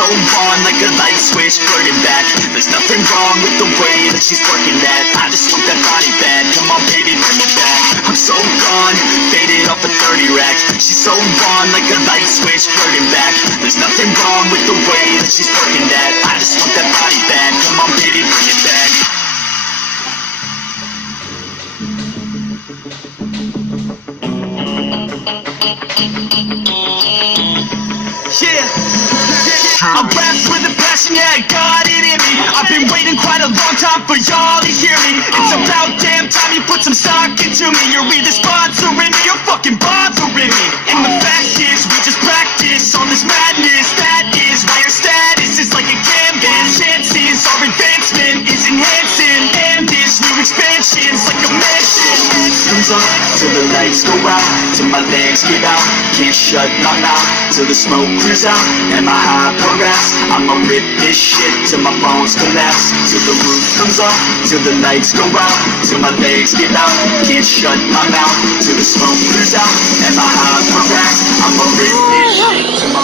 so on, like a light switch, flirting back. There's nothing wrong with the way that she's working that. I just want that body bad, come on baby, bring it back. I'm so gone, faded off a 30 rack. She's so on, like a light switch, flirting back. There's nothing wrong with the way that she's working that. I just want that body bad, come on baby, bring it back. Yeah, I rap with a passion, yeah, I got it in me. I've been waiting quite a long time for y'all to hear me. It's about damn time you put some stock into me. You're either sponsoring me or fucking bothering me. And the fact is, we just practice on this madness. That is why your status is like a canvas. Chances our advancement is enhancing, and this new expansion's like a mansion. Comes up till the lights go out, till my legs give out. Can't shut my mouth till the smoke clears out. And my high progress, I'ma rip this shit till my bones collapse. Till the roof comes up, till the lights go out, till my legs give out. Can't shut my mouth till the smoke clears out. And my high progress, I'ma rip this shit till my